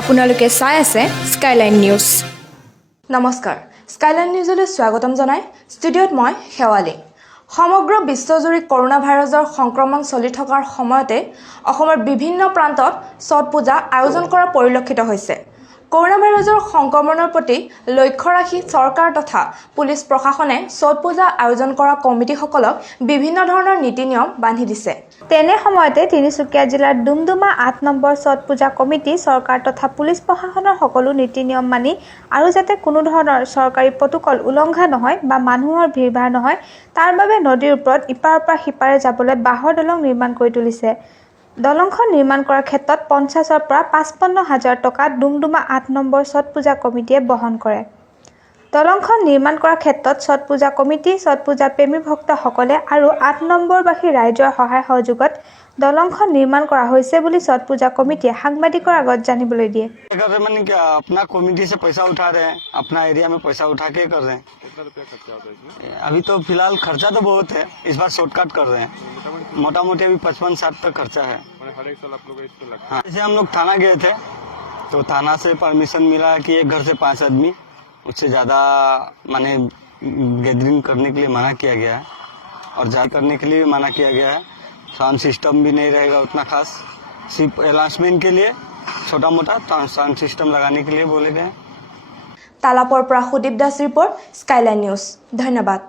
আপোনালোকে চাই আছে স্কাইলাইন নিউজ। নমস্কাৰ, স্কাইলাইন নিউজলৈ স্বাগতম জনাই ষ্টুডিঅ'ত মই শেৱালী। সমগ্ৰ বিশ্বজুৰি কৰোনা ভাইৰাছৰ সংক্ৰমণ চলি থকাৰ সময়তে অসমৰ বিভিন্ন প্ৰান্তত ছট পূজা আয়োজন কৰা পৰিলক্ষিত হৈছে। কৰোনা ভাইৰাছৰ সংক্ৰমণৰ প্ৰতি লক্ষ্য ৰাখি চৰকাৰ তথা পুলিচ প্ৰশাসনে ছট পূজা আয়োজন কৰা কমিটিসকলক বিভিন্ন ধৰণৰ নীতি নিয়ম বান্ধি দিছে। তেনে সময়তে তিনিচুকীয়া জিলাৰ ডুমডুমা ৮ নম্বৰ ছট পূজা কমিটি চৰকাৰ তথা পুলিচ প্ৰশাসনৰ সকলো নীতি নিয়ম মানি আৰু যাতে কোনো ধৰণৰ চৰকাৰী প্ৰটোকল উলংঘা নহয় বা মানুহৰ ভিৰভাৰ নহয় তাৰ বাবে নদীৰ ওপৰত ইপাৰৰ পৰা সিপাৰে যাবলৈ বাঁহৰ দলং নিৰ্মাণ কৰি তুলিছে। দলংখন নিৰ্মাণ কৰাৰ ক্ষেত্ৰত ৫০ৰ পৰা ৫৫,০০০ টকা ডুমডুমা ৮ নম্বৰ ছট পূজা কমিটিয়ে বহন কৰে। দলংখন নিৰ্মাণ কৰাৰ ক্ষেত্ৰত ছট পূজা কমিটি, ছট পূজা প্ৰেমী ভক্তসকলে আৰু ৮ নম্বৰবাসী ৰাইজৰ সহায় সহযোগত দলংখন নিৰ্মাণ কৰা হৈছে বুলি ছট পূজা কমিটিয়ে সাংবাদিকৰ আগত জানিবলৈ দিয়ে। मैंने क्या अपना कमेटी से पैसा उठा रहे हैं, अपना एरिया में पैसा उठा के कर रहे हैं। कितना रुपया खर्चा होता है इसमें? अभी तो फिलहाल खर्चा तो बहुत है, इस बार शॉर्टकट कर रहे हैं। मोटा मोटी अभी 55-60 तक खर्चा है। मैंने हर एक साल आप लोग इस पे लगता हाँ, जैसे हम लोग थाना गए थे तो थाना से परमिशन मिला कि एक घर से 5 आदमी, उससे ज्यादा माने गैदरिंग करने के लिए मना किया गया है और ज्यादा करने के लिए भी मना किया गया है। साउंड सिस्टम भी नहीं रहेगा उतना खास, सिर्फ अनाउंसमेंट के लिए छोटा मोटा साउंड सिस्टम लगाने के लिए बोले गए। তালাপৰ পৰা Sudip Das report, skyline news. ধন্যবাদ।